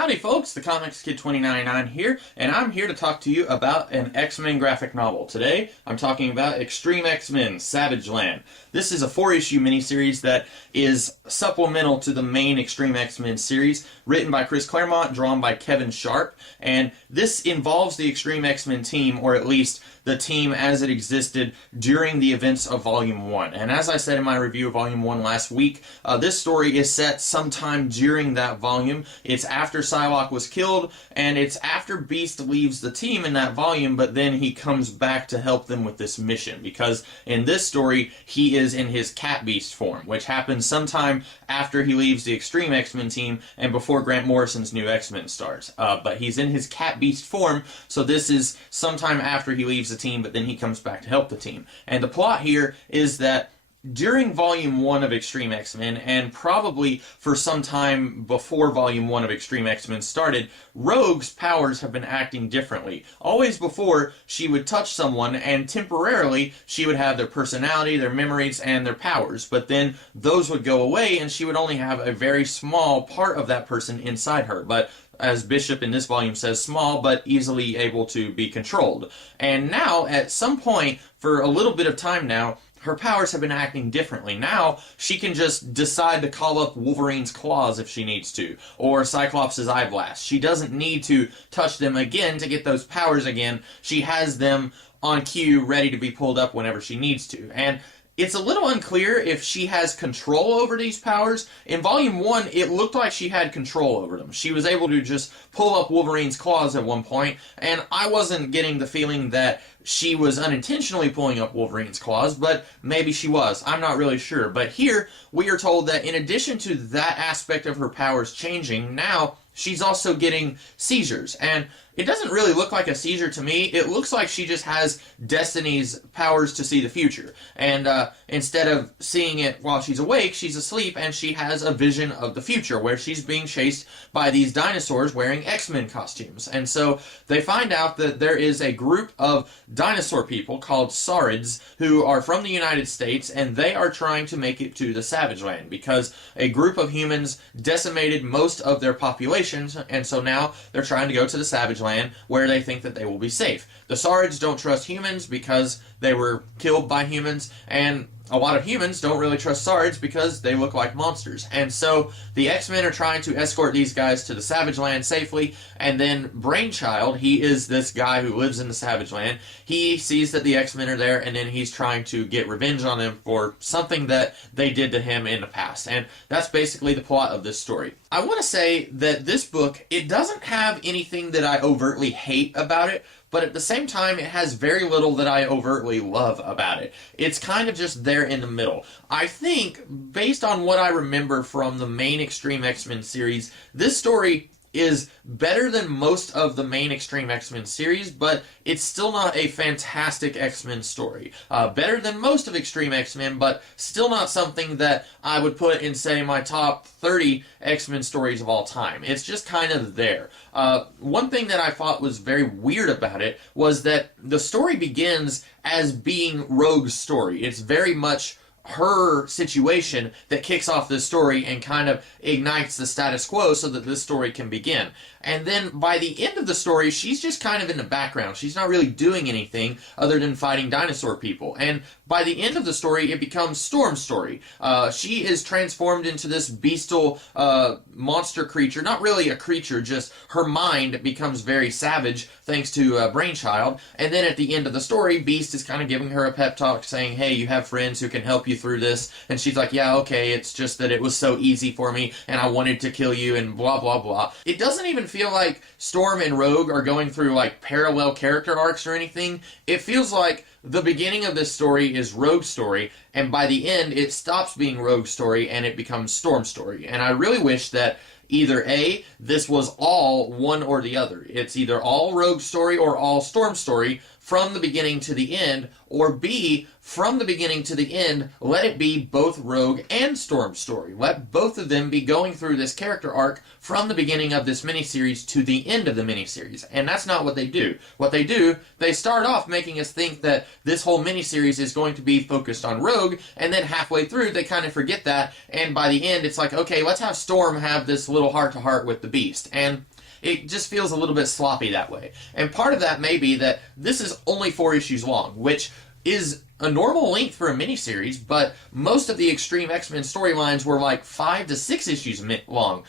Howdy folks, the Comics Kid 2099 here, and I'm here to talk to you about an X-Men graphic novel. Today, I'm talking about X-Treme X-Men, Savage Land. This is a 4-issue miniseries that is supplemental to the main X-Treme X-Men series, written by Chris Claremont, drawn by Kevin Sharp, and this involves the X-Treme X-Men team, or at least the team as it existed during the events of Volume 1. And as I said in my review of Volume 1 last week, this story is set sometime during that volume. It's after Psylocke was killed, and it's after Beast leaves the team in that volume, but then he comes back to help them with this mission, because in this story, he is in his Cat Beast form, which happens sometime after he leaves the X-Treme X-Men team and before Grant Morrison's new X-Men starts. But he's in his Cat Beast form, so this is sometime after he leaves the team, but then he comes back to help the team. And the plot here is that during Volume 1 of X-Treme X-Men, and probably for some time before Volume 1 of X-Treme X-Men started, Rogue's powers have been acting differently. Always before, she would touch someone, and temporarily, she would have their personality, their memories, and their powers. But then, those would go away, and she would only have a very small part of that person inside her. But as Bishop in this volume says, small but easily able to be controlled. And now, at some point, for a little bit of time now, her powers have been acting differently. Now, she can just decide to call up Wolverine's claws if she needs to, or Cyclops' eye blast. She doesn't need to touch them again to get those powers again. She has them on cue, ready to be pulled up whenever she needs to. And it's a little unclear if she has control over these powers. In Volume 1, it looked like she had control over them. She was able to just pull up Wolverine's claws at one point, and I wasn't getting the feeling that she was unintentionally pulling up Wolverine's claws, but maybe she was. I'm not really sure. But here, we are told that in addition to that aspect of her powers changing, now she's also getting seizures. And it doesn't really look like a seizure to me. It looks like she just has Destiny's powers to see the future. And instead of seeing it while she's awake, she's asleep, and she has a vision of the future where she's being chased by these dinosaurs wearing X-Men costumes. And so they find out that there is a group of dinosaur people called Saurids who are from the United States, and they are trying to make it to the Savage Land because a group of humans decimated most of their populations, and so now they're trying to go to the Savage Land where they think that they will be safe. The Saurids don't trust humans because they were killed by humans, and a lot of humans don't really trust Saurids because they look like monsters. And so the X-Men are trying to escort these guys to the Savage Land safely, and then Brainchild, he is this guy who lives in the Savage Land, he sees that the X-Men are there, and then he's trying to get revenge on them for something that they did to him in the past. And that's basically the plot of this story. I want to say that this book, it doesn't have anything that I overtly hate about it, but at the same time, it has very little that I overtly love about it. It's kind of just there in the middle. I think, based on what I remember from the main X-Treme X-Men series, this story is better than most of the main X-Treme X-Men series, but it's still not a fantastic X-Men story. Better than most of X-Treme X-Men, but still not something that I would put in, say, my top 30 X-Men stories of all time. It's just kind of there. One thing that I thought was very weird about it was that the story begins as being Rogue's story. It's very much her situation that kicks off this story and kind of ignites the status quo so that this story can begin. And then by the end of the story, she's just kind of in the background. She's not really doing anything other than fighting dinosaur people. And by the end of the story, it becomes Storm's story. She is transformed into this bestial monster creature. Not really a creature, just her mind becomes very savage thanks to Brainchild. And then at the end of the story, Beast is kind of giving her a pep talk saying, hey, you have friends who can help you through this. And she's like, yeah, okay, it's just that it was so easy for me and I wanted to kill you and blah, blah, blah. It doesn't even feel like Storm and Rogue are going through like parallel character arcs or anything. It feels like the beginning of this story is Rogue's story, and by the end it stops being Rogue's story and it becomes Storm's story. And I really wish that either A, this was all one or the other. It's either all Rogue's story or all Storm's story, from the beginning to the end, or B, from the beginning to the end, let it be both Rogue and Storm's story. Let both of them be going through this character arc from the beginning of this miniseries to the end of the miniseries. And that's not what they do. What they do, they start off making us think that this whole miniseries is going to be focused on Rogue, and then halfway through they kind of forget that, and by the end it's like, okay, let's have Storm have this little heart-to-heart with the Beast. And it just feels a little bit sloppy that way. And part of that may be that this is only 4 issues long, which is a normal length for a miniseries, but most of the X-Treme X-Men storylines were like 5 to 6 issues long.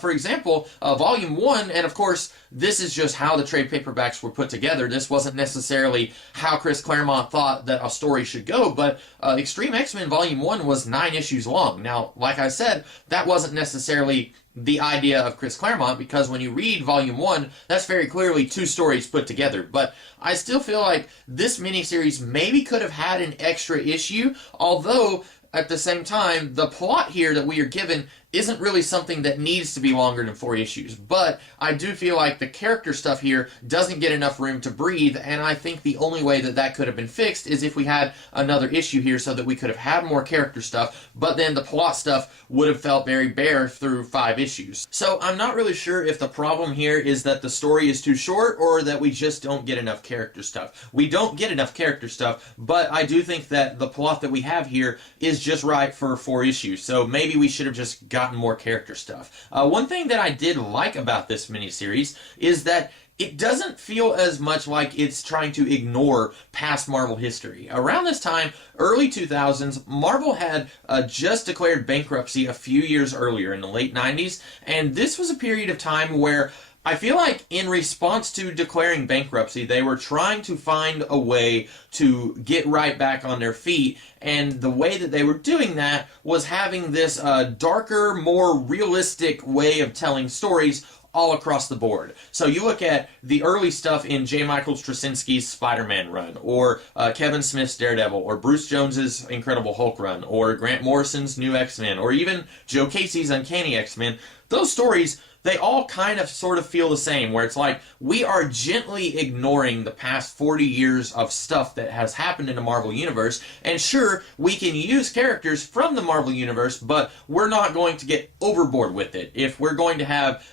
For example, Volume 1, and of course, this is just how the trade paperbacks were put together. This wasn't necessarily how Chris Claremont thought that a story should go, but X-Treme X-Men Volume 1 was 9 issues long. Now, like I said, that wasn't necessarily the idea of Chris Claremont, because when you read Volume 1, that's very clearly 2 stories put together. But I still feel like this miniseries maybe could have had an extra issue, although at the same time, the plot here that we are given isn't really something that needs to be longer than 4 issues. But I do feel like the character stuff here doesn't get enough room to breathe, and I think the only way that that could have been fixed is if we had another issue here so that we could have had more character stuff, but then the plot stuff would have felt very bare through 5 issues. So I'm not really sure if the problem here is that the story is too short or that we just don't get enough character stuff. We don't get enough character stuff, but I do think that the plot that we have here is just right for 4 issues, so maybe we should have just gotten more character stuff. One thing that I did like about this miniseries is that it doesn't feel as much like it's trying to ignore past Marvel history. Around this time, early 2000s, Marvel had just declared bankruptcy a few years earlier in the late 90s, and this was a period of time where I feel like in response to declaring bankruptcy, they were trying to find a way to get right back on their feet, and the way that they were doing that was having this darker, more realistic way of telling stories all across the board. So you look at the early stuff in J. Michael Straczynski's Spider-Man run, or Kevin Smith's Daredevil, or Bruce Jones's Incredible Hulk run, or Grant Morrison's New X-Men, or even Joe Casey's Uncanny X-Men. Those stories, they all kind of sort of feel the same, where it's like we are gently ignoring the past 40 years of stuff that has happened in the Marvel Universe, and sure, we can use characters from the Marvel Universe, but we're not going to get overboard with it. If we're going to have,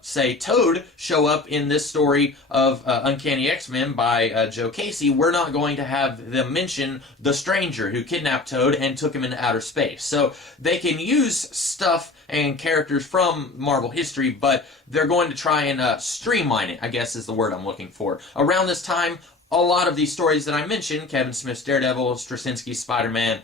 say, Toad show up in this story of Uncanny X-Men by Joe Casey, we're not going to have them mention the Stranger who kidnapped Toad and took him into outer space. So they can use stuff and characters from Marvel history, but they're going to try and streamline it, I guess is the word I'm looking for. Around this time, a lot of these stories that I mentioned, Kevin Smith's Daredevil, Straczynski's Spider-Man,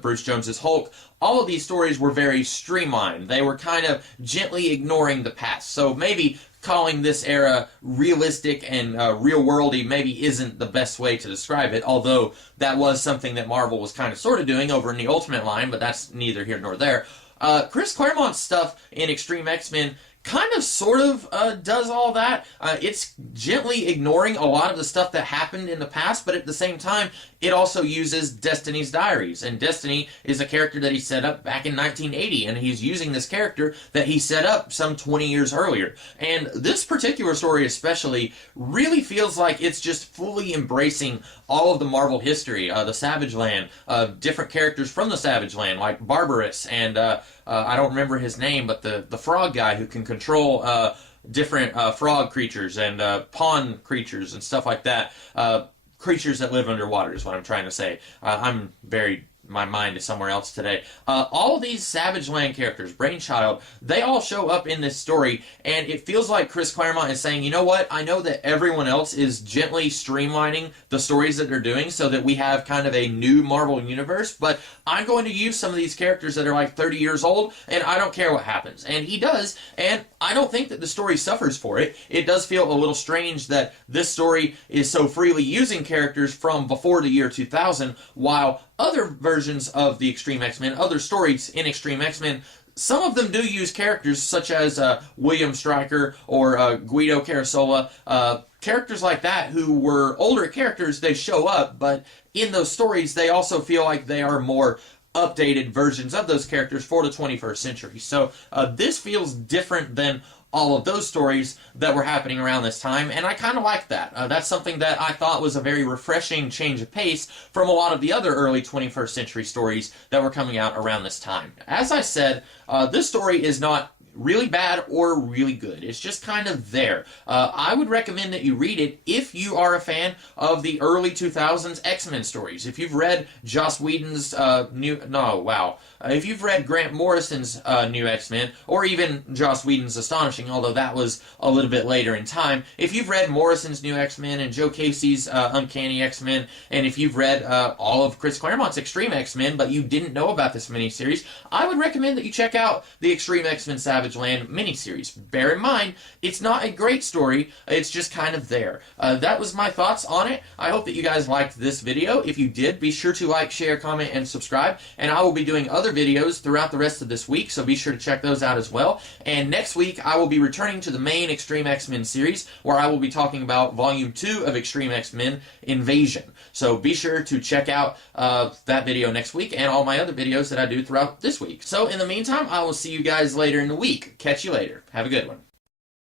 Bruce Jones's Hulk, all of these stories were very streamlined. They were kind of gently ignoring the past. So maybe calling this era realistic and real-worldy maybe isn't the best way to describe it, although that was something that Marvel was kind of sort of doing over in the Ultimate line, but that's neither here nor there. Chris Claremont's stuff in X-Treme X-Men kind of sort of does all that. It's gently ignoring a lot of the stuff that happened in the past, but at the same time, it also uses Destiny's Diaries. And Destiny is a character that he set up back in 1980, and he's using this character that he set up some 20 years earlier. And this particular story especially really feels like it's just fully embracing all of the Marvel history, the Savage Land, different characters from the Savage Land, like Barbarous, and I don't remember his name, but the frog guy who can control different frog creatures and pond creatures and stuff like that. Creatures that live underwater is what I'm trying to say. My mind is somewhere else today. All these Savage Land characters, Brainchild, they all show up in this story, and it feels like Chris Claremont is saying, you know what, I know that everyone else is gently streamlining the stories that they're doing so that we have kind of a new Marvel universe, but I'm going to use some of these characters that are like 30 years old, and I don't care what happens. And he does, and I don't think that the story suffers for it. It does feel a little strange that this story is so freely using characters from before the year 2000, while other versions of the X-Treme X-Men, other stories in X-Treme X-Men, some of them do use characters such as William Stryker or Guido Carasola, characters like that who were older characters. They show up, but in those stories they also feel like they are more updated versions of those characters for the 21st century. So this feels different than all of those stories that were happening around this time, and I kind of like that. That's something that I thought was a very refreshing change of pace from a lot of the other early 21st century stories that were coming out around this time. As I said, this story is not really bad or really good. It's just kind of there. I would recommend that you read it if you are a fan of the early 2000s X-Men stories. If you've read Joss Whedon's if you've read Grant Morrison's new X-Men, or even Joss Whedon's Astonishing, although that was a little bit later in time, if you've read Morrison's new X-Men and Joe Casey's Uncanny X-Men, and if you've read all of Chris Claremont's X-Treme X-Men, but you didn't know about this miniseries, I would recommend that you check out the X-Treme X-Men Savage Land miniseries. Bear in mind, it's not a great story, it's just kind of there. That was my thoughts on it. I hope that you guys liked this video. If you did, be sure to like, share, comment, and subscribe, and I will be doing other videos throughout the rest of this week, so be sure to check those out as well. And next week, I will be returning to the main X-Treme X-Men series, where I will be talking about Volume 2 of X-Treme X-Men, Invasion. So be sure to check out that video next week, and all my other videos that I do throughout this week. So in the meantime, I will see you guys later in the week. Catch you later. Have a good one.